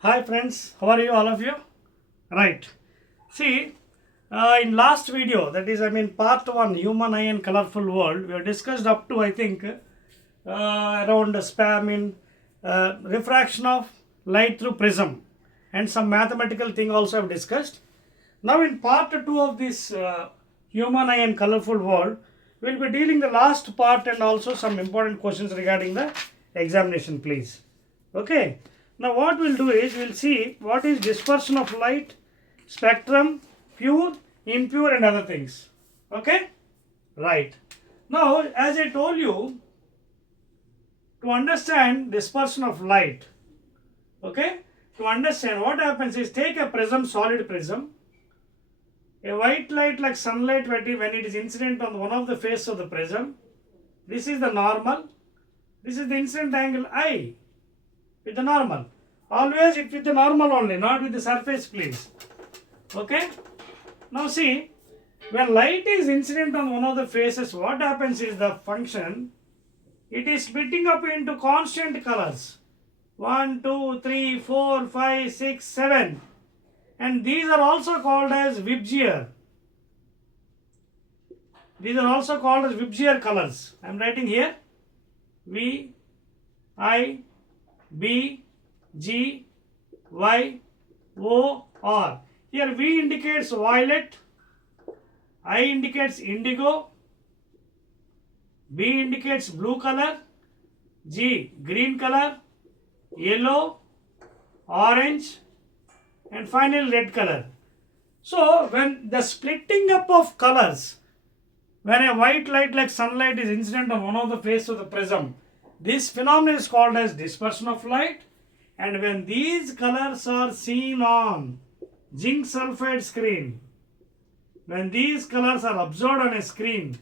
Hi friends, how are you all of you? Right. See, in last video, that is, part 1, Human Eye and Colorful World, we have discussed up to, I think, around refraction of light through prism and some mathematical thing also have discussed. Now in part 2 of this Human Eye and Colorful World, we will be dealing the last part and also some important questions regarding the examination, please. Okay. Now what we'll do is we'll see what is dispersion of light, spectrum, pure, impure and other things. Okay. Right. Now as I told you, to understand dispersion of light, okay, to understand what happens is take a prism, solid prism, a white light like sunlight when it is incident on one of the face of the prism. This is the normal. This is the incident angle I with the normal. Always it with the normal only, not with the surface, please. Okay. Now see, when light is incident on one of the faces, what happens is the function, it is splitting up into constant colors. 1, 2, 3, 4, 5, 6, 7. And these are also called as Vibgyer. These are also called as Vibgyer colors. I am writing here V, I, B, G, Y, O, R. Here V indicates violet, I indicates indigo, B indicates blue color, G green color, yellow, orange and finally red color. So when the splitting up of colors, when a white light like sunlight is incident on one of the face of the prism, this phenomenon is called as dispersion of light. And when these colors are seen on zinc sulfide screen, when these colors are observed on a screen,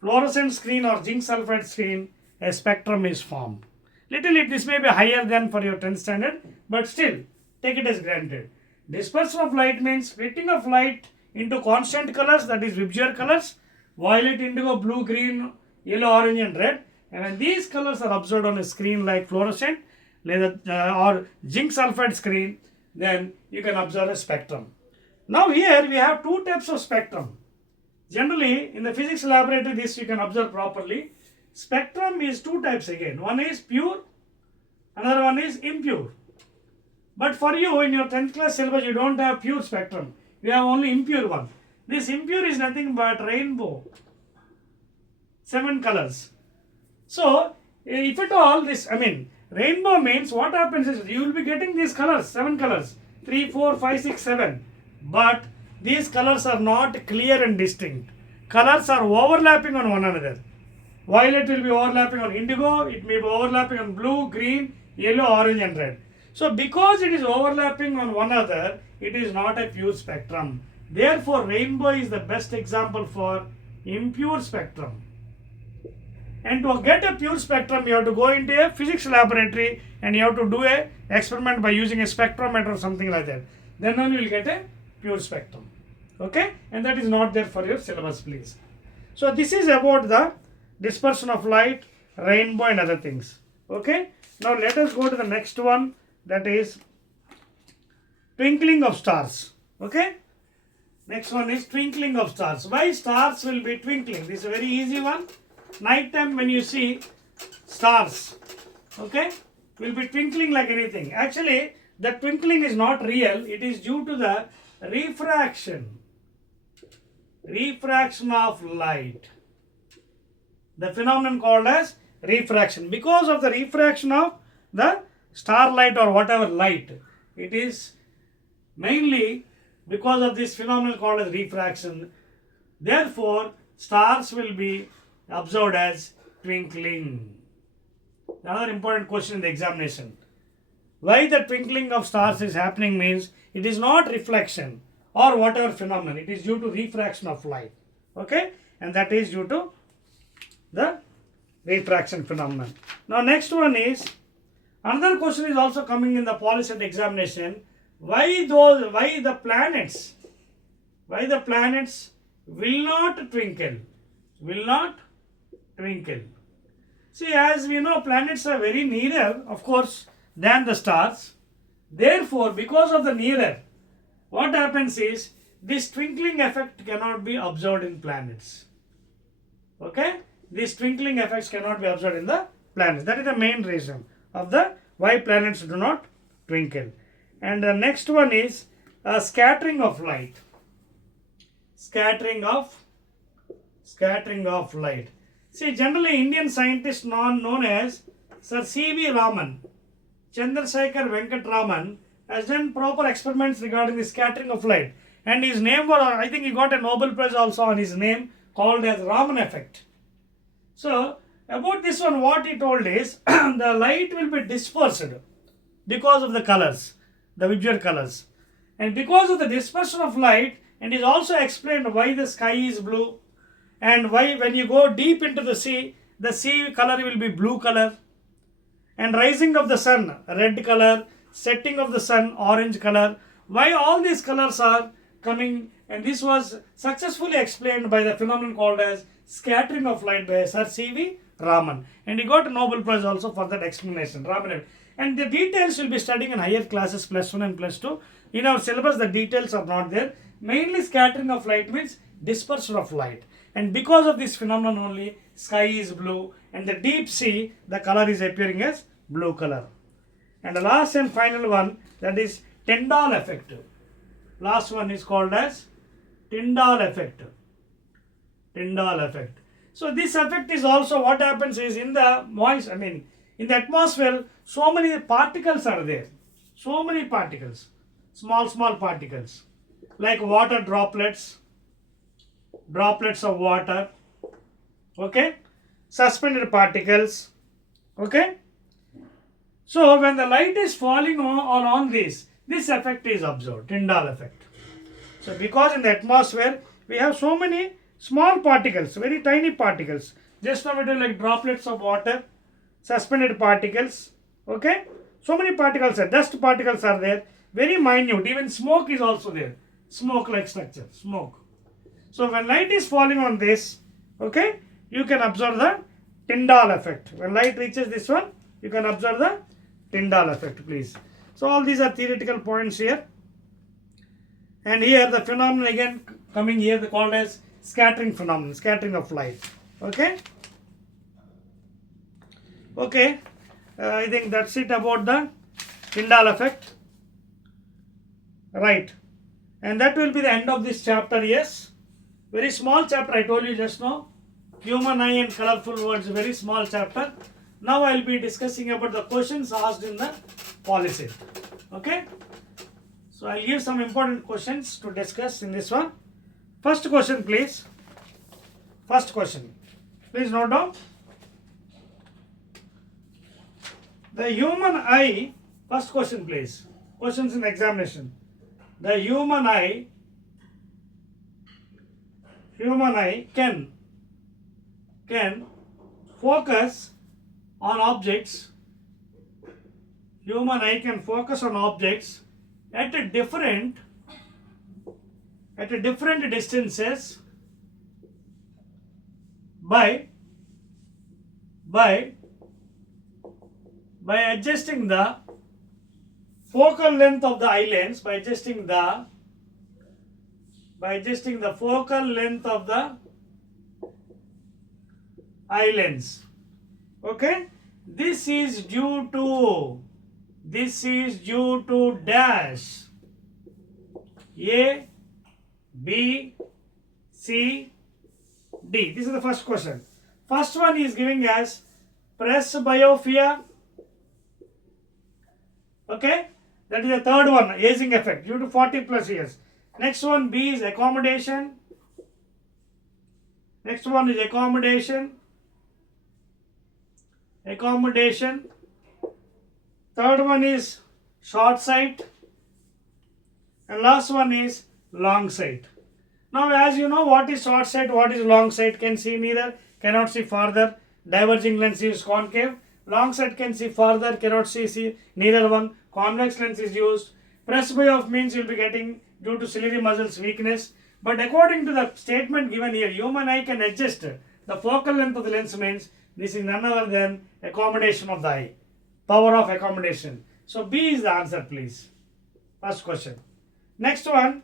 fluorescent screen or zinc sulfide screen, a spectrum is formed. This may be higher than for your 10th standard, but still take it as granted. Dispersion of light means splitting of light into constant colors, that is Vibgyer colors, violet, indigo, blue, green, yellow, orange and red. And when these colors are observed on a screen like fluorescent or zinc sulfide screen, then you can observe a spectrum. Now here we have two types of spectrum. Generally in the physics laboratory this you can observe properly. Spectrum is two types again. One is pure, another one is impure. But for you in your 10th class syllabus you don't have pure spectrum. You have only impure one. This impure is nothing but rainbow. 7 colors. So if at all rainbow means what happens is you will be getting these colors, 7 colors, 3, 4, 5, 6, 7. But these colors are not clear and distinct. Colors are overlapping on one another. Violet will be overlapping on indigo, it may be overlapping on blue, green, yellow, orange and red. So because it is overlapping on one another, it is not a pure spectrum. Therefore, rainbow is the best example for impure spectrum. And to get a pure spectrum, you have to go into a physics laboratory and you have to do a experiment by using a spectrometer or something like that. Then only you will get a pure spectrum. Okay? And that is not there for your syllabus, please. So this is about the dispersion of light, rainbow and other things. Okay? Now let us go to the next one, that is twinkling of stars. Okay? Next one is twinkling of stars. Why stars will be twinkling? This is a very easy one. Night time when you see stars, okay, will be twinkling like anything. Actually, the twinkling is not real. It is due to the refraction of light. The phenomenon called as refraction. Because of the refraction of the starlight or whatever light, it is mainly because of this phenomenon called as refraction. Therefore, stars will be observed as twinkling. Another important question in the examination. Why the twinkling of stars is happening means it is not reflection or whatever phenomenon. It is due to refraction of light. Okay? And that is due to the refraction phenomenon. Now next one is, another question is also coming in the Polycet examination. Why the planets will not twinkle? Will not twinkle. See, as we know, planets are very nearer, of course, than the stars. Therefore, because of the nearer, what happens is this twinkling effect cannot be observed in planets. Okay, these twinkling effects cannot be observed in the planets. That is the main reason of the why planets do not twinkle. And the next one is a scattering of light. Scattering of light. See, generally Indian scientists known as Sir C.V. Raman, Chandrasekhar Venkat Raman, has done proper experiments regarding the scattering of light. And his name was, I think he got a Nobel Prize also on his name, called as Raman effect. So, about this one, what he told is, the light will be dispersed because of the colors, the visual colors. And because of the dispersion of light, and is also explained why the sky is blue, and why when you go deep into the sea color will be blue color, and rising of the sun, red color, setting of the sun, orange color. Why all these colors are coming, and this was successfully explained by the phenomenon called as scattering of light by Sir C.V. Raman, and he got a Nobel Prize also for that explanation, Raman. And the details will be studying in higher classes, +1 and +2. In our syllabus, the details are not there. Mainly scattering of light means dispersion of light. And because of this phenomenon only, sky is blue, and the deep sea, the color is appearing as blue color. And the last and final one, that is Tyndall effect. Last one is called as Tyndall effect. Tyndall effect. So this effect is also, what happens is, in the in the atmosphere, so many particles are there. So many particles, small particles, like water droplets of water, okay, suspended particles, okay. So when the light is falling on this effect is observed, Tyndall effect. So because in the atmosphere we have so many small particles, very tiny particles, just now it is like droplets of water, suspended particles, okay. So many particles are, dust particles are there, very minute, even smoke is also there, smoke like structure, smoke. So when light is falling on this, okay, you can observe the Tyndall effect. When light reaches this one, you can observe the Tyndall effect, please. So all these are theoretical points here. And here the phenomenon again coming here, called as scattering phenomenon, scattering of light. Okay. Okay. I think that's it about the Tyndall effect. Right. And that will be the end of this chapter, yes. Very small chapter, I told you just now. Human eye and colorful words, very small chapter. Now I will be discussing about the questions asked in the Polycet. Okay. So I will give some important questions to discuss in this one. First question, please. First question. Please note down. The human eye, first question please. Questions in examination. The human eye can focus on objects. Human eye can focus on objects at a different distances by adjusting the focal length of the eye lens, by adjusting the focal length of the eye lens. Okay, this is due to dash A, B, C, D. This is the first question. First one is giving as presbyopia. Okay, that is the third one, aging effect due to 40 plus years. Next one, B, is accommodation. Next one is accommodation. Third one is short sight. And last one is long sight. Now as you know, what is short sight, what is long sight? Can see neither, cannot see farther. Diverging lens is concave. Long sight can see farther, cannot see neither one. Convex lens is used. Presbyopia means you will be getting due to ciliary muscles weakness. But according to the statement given here, human eye can adjust the focal length of the lens, means this is none other than accommodation of the eye. Power of accommodation. So B is the answer, please. First question. Next one,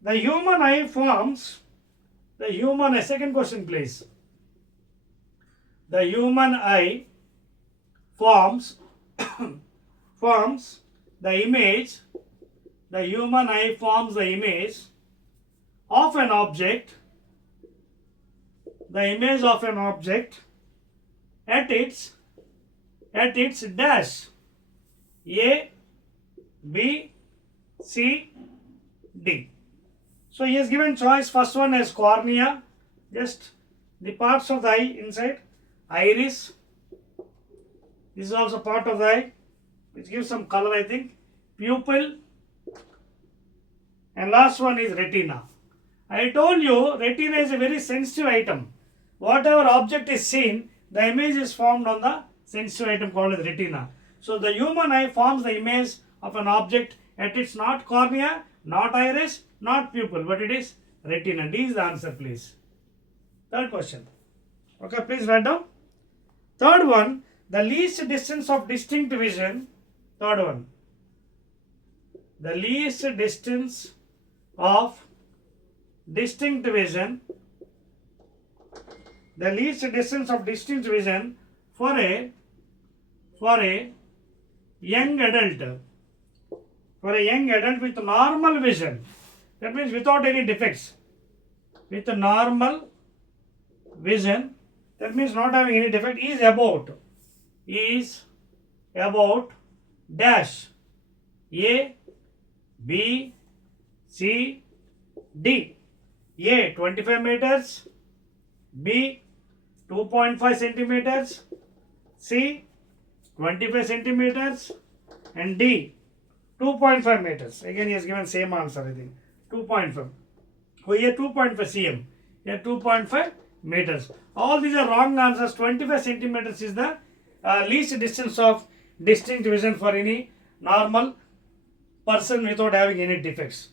the human eye forms, second question, please. The human eye forms the image, the human eye forms the image of an object, at its dash A, B, C, D. So he has given choice. First one is cornea, just the parts of the eye inside, iris. This is also part of the eye, which gives some color, I think. Pupil, and last one is retina. I told you retina is a very sensitive item. Whatever object is seen, the image is formed on the sensitive item called as retina. So the human eye forms the image of an object at its not cornea, not iris, not pupil, but it is retina. D is the answer, please. Third question. Okay, please write down. Third one, the least distance of distinct vision. Third one, the least distance of distinct vision. The least distance of distinct vision for a young adult. For a young adult with normal vision, that means without any defects, with normal vision, that means not having any defect, is about dash A, B, C, D. A 25 meters, B 2.5 centimeters, C 25 centimeters, and D 2.5 meters. Again he has given same answer, I think. 2.5. Oh, here 2.5 cm. Here 2.5 meters. All these are wrong answers. 25 centimeters is the least distance of distinct vision for any normal person without having any defects.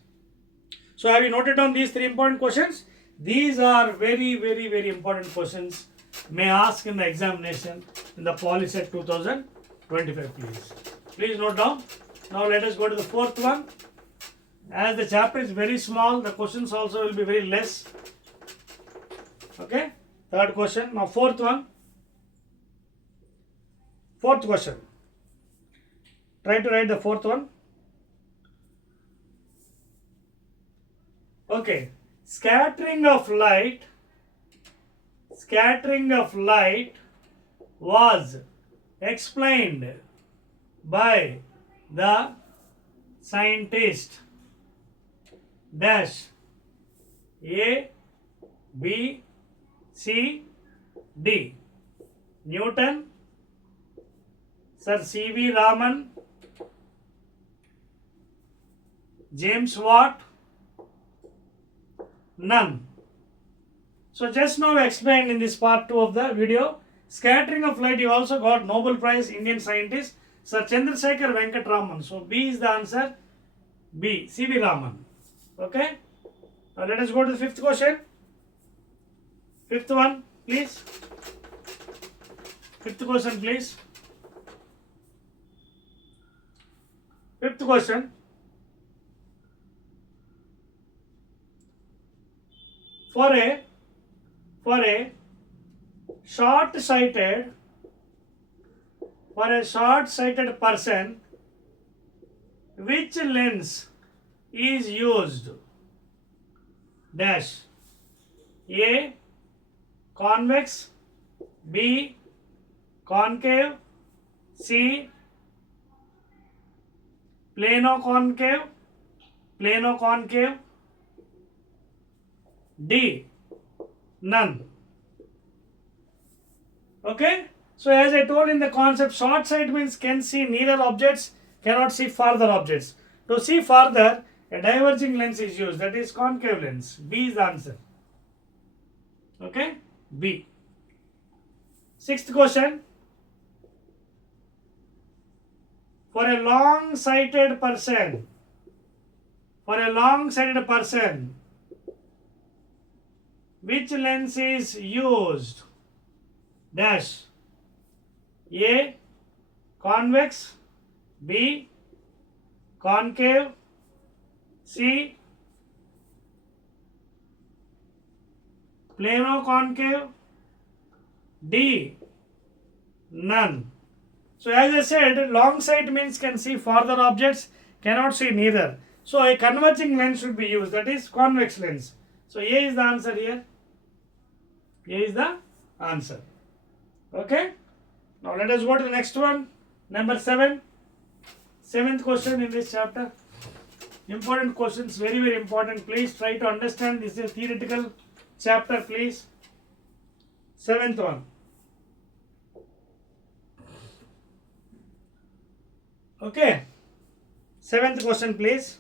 So have you noted down these 3 important questions? These are very, very, very important questions. May ask in the examination in the Polycet-2025, please. Please note down. Now let us go to the fourth one. As the chapter is very small, the questions also will be very less. Okay. Third question. Now fourth one. Fourth question. Try to write the fourth one. Okay. Scattering of light was explained by the scientist dash A, B, C, D. Newton, Sir C.V. Raman, James Watt, none. So just now explained in this part 2 of the video. Scattering of light, you also got Nobel Prize Indian scientist Sir Chandrasekhar Venkat Raman. So B is the answer. B, C.V. Raman. Okay. Now let us go to the fifth question. Fifth one, please. Fifth question, please. Fifth question. For a short-sighted person, which lens is used? Dash A, convex, B, concave, C, plano-concave, D, none. Okay. So as I told in the concept, short sight means can see nearer objects, cannot see farther objects. To see farther, a diverging lens is used, that is concave lens. B is the answer. Okay. B. Sixth question. For a long-sighted person, which lens is used? Dash A, convex, B. Concave. C. Plano concave. D. None. So as I said, long sight means can see farther objects, cannot see neither. So a converging lens should be used, that is convex lens. So A is the answer here. A is the answer. Okay. Now let us go to the next one. Number 7. Seventh question in this chapter. Important questions, very very important. Please try to understand. This is a theoretical chapter, please. Seventh one. Okay. Seventh question, please.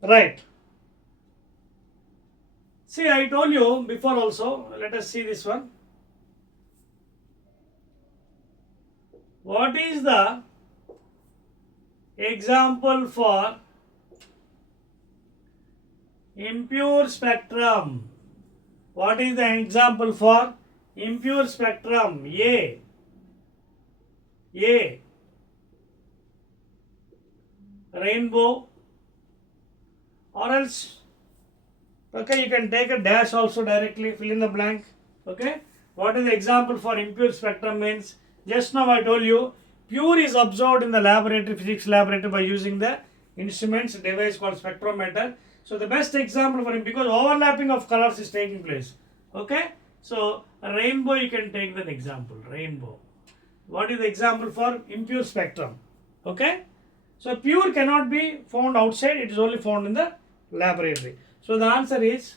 Right. See, I told you before also. Let us see this one. What is the example for impure spectrum? What is the example for impure spectrum? A. Rainbow. Or else, okay, you can take a dash also directly, fill in the blank. Okay. What is the example for impure spectrum means? Just now I told you, pure is observed in the laboratory, physics laboratory, by using the instruments device called spectrometer. So the best example for him, because overlapping of colors is taking place. Okay. So a rainbow you can take that example. Rainbow. What is the example for impure spectrum? Okay. So pure cannot be found outside. It is only found in the laboratory. So the answer is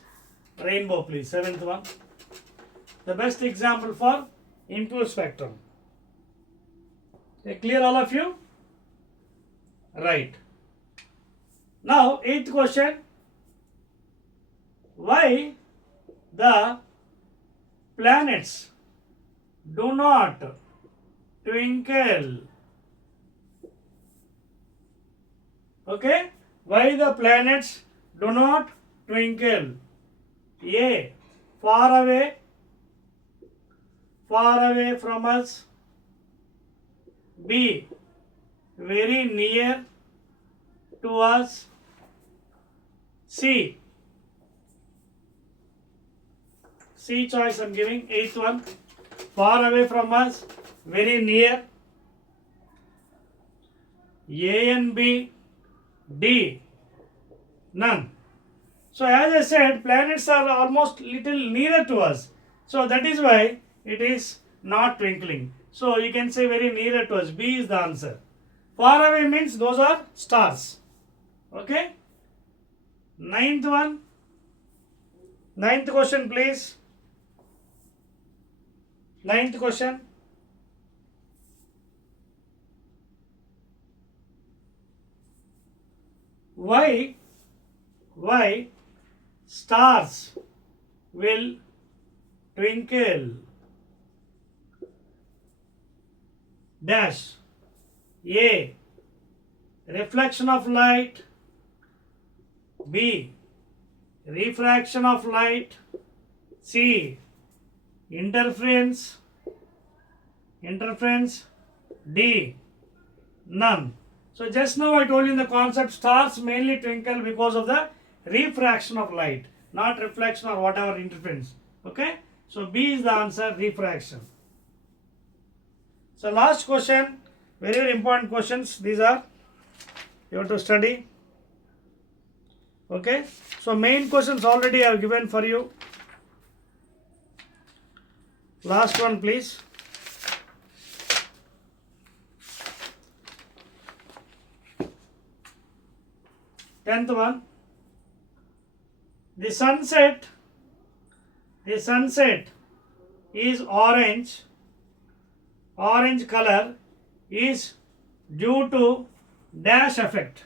rainbow, please. Seventh one. The best example for impure spectrum. Okay, clear all of you? Right. Now, eighth question. Why the planets do not twinkle? Okay. Why the planets do not twinkle? A. Far away from us. B. Very near to us. C choice I am giving. Eighth one. Far away from us, very near. A and B. D. None. So as I said, planets are almost little nearer to us. So that is why it is not twinkling. So you can say very nearer to us. B is the answer. Far away means those are stars. Okay. Ninth one. Ninth question, please. Ninth question. Why stars will twinkle? Dash. A. Reflection of light. B. Refraction of light. C. Interference. D. None. So just now I told you in the concept, stars mainly twinkle because of the refraction of light, not reflection or whatever interference. Okay. So B is the answer, refraction. So last question, very very important questions. These are you have to study. Okay. So main questions already I have given for you. Last one, please. Tenth one. The sunset is orange. Orange color is due to dash effect.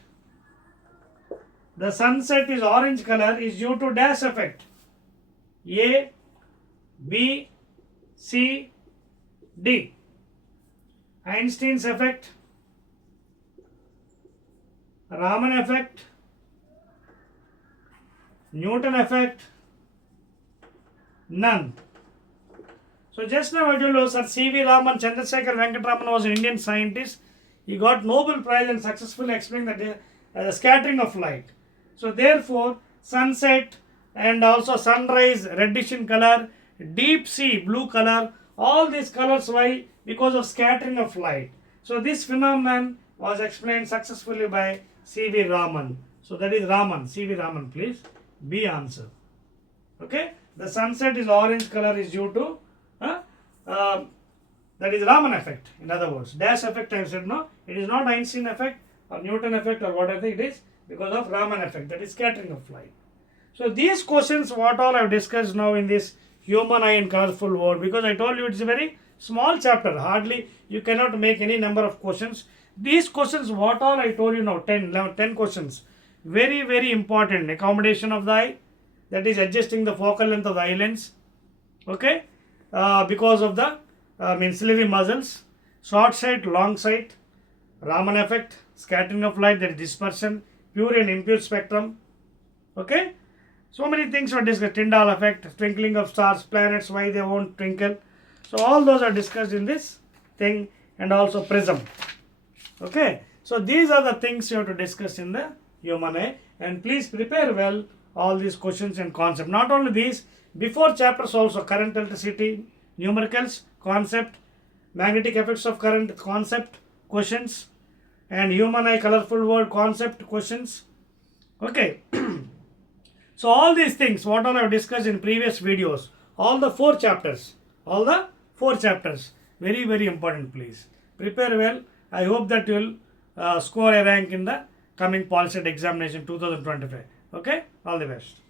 The sunset is orange color is due to dash effect. A, B, C, D. Einstein's effect, Raman effect, Newton effect, None. So just now I told you, Sir C.V. Raman Chandrasekhar Venkatraman was an Indian scientist. He got Nobel Prize and successfully explained the scattering of light. So therefore, sunset and also sunrise reddish in color, deep sea blue color, all these colors, why? Because of scattering of light. So this phenomenon was explained successfully by C.V. Raman. So that is Raman, C.V. Raman, please. B answer. Okay, the sunset is orange color is due to that is Raman effect. In other words, dash effect I have said no. It is not Einstein effect or Newton effect or whatever it is, because of Raman effect, that is scattering of light. So these questions what all I have discussed now in this human eye in colorful world, because I told you it's a very small chapter, hardly you cannot make any number of questions. These questions what all I told you now, 10 questions, very very important. Accommodation of the eye, that is adjusting the focal length of the eye lens, okay, because of the maxillary muscles, short sight, long sight, Raman effect, scattering of light, that is dispersion, pure and impure spectrum, okay. So many things were discussed. Tyndall effect, twinkling of stars, planets, why they won't twinkle. So all those are discussed in this thing, and also prism, okay. So these are the things you have to discuss in the human eye, and please prepare well all these questions and concept. Not only these, before chapters also, current electricity, numericals, concept, magnetic effects of current, concept, questions, and human eye colorful world concept, questions, okay. So all these things what all I have discussed in previous videos, all the 4 chapters, very very important. Please prepare well. I hope that you will score a rank in the coming Polycet examination 2025. Okay, all the best.